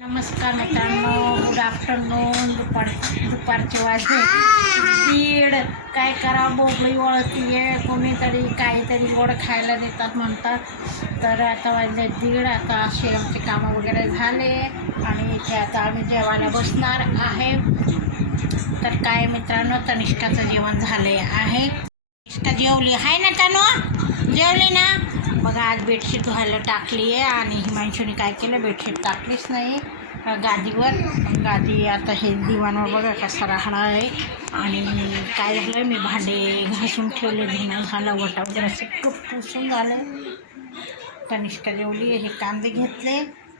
नमस्कार मित्रांनो good afternoon दुपार दुपारचे वाजले. दीड. काय करा बोबळी वळतीये. कोणीतरी काहीतरी गोड खायला देतात म्हणतात. तर आता वाजले दीड. आता असे आमचे कामं वगैरे झाले. आणि इथे आता आम्ही जेवायला बसणार आहे. तर काय मित्रांनो तनिष्काचं जेवण झाले आहे. तनिष्का जेवली. आहे ना तनु? जेवली ना? बघा आज बेडशीट धुवायला टाकली आहे आणि हिमांशूने काय केलं? बेडशीट टाकलीच नाही. गादीवर. गादी आता हे दिवाणवर बघा कसा राहणार आहे. आणि काय झालं मी भांडे घासून ठेवले. धुणं झालं वटा वगैरे सगळं पुसून झालं कनिष्ठ जेवली हे कांदे घेतले.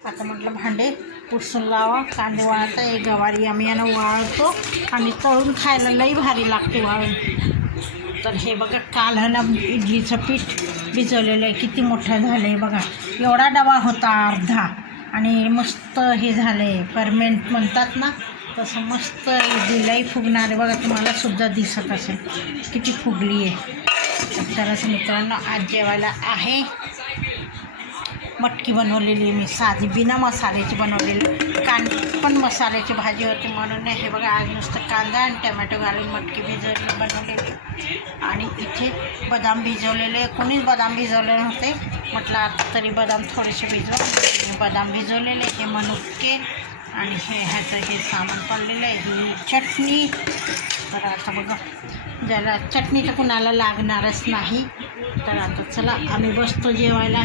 आता म्हटलं भांडे पुसून लावा. कांदे वाळता हे गवारी आम्ही यानं वाळतो. आणि तळून खायला लई भारी लागते वाळून. तर हे बघा काल ना इडलीचं पीठ. भिजवलेलं आहे किती मोठं झालं आहे बघा. एवढा डबा होता अर्धा. आणि मस्त हे झालं आहे परमेंट म्हणतात ना तसं मस्त दिलंही फुगणार. आहे बघा तुम्हाला सुद्धा दिसत असेल. किती फुगली आहे. तर असं मित्रांनो आज जेवायला आहे. मटकी बनवलेली आहे मी साधी बिना मसाल्याची बनवलेली. कांद पण मसाल्याची भाजी होती म्हणून हे बघा आज नुसतं कांदा आणि टमॅटो घालून मटकी भिजवली बनवलेली. आणि इथे बदाम भिजवलेले. कोणीच बदाम भिजवले नव्हते. म्हटलं आता तरी बदाम थोडेसे भिजवा. बदाम भिजवलेले हे मनुके आणि हे ह्याचं हे सामान पडलेलं आहे. ही चटणी. तर आता बघा ज्याला चटणी तर कुणाला लागणारच नाही. तर आता चला आम्ही बसतो जेवायला.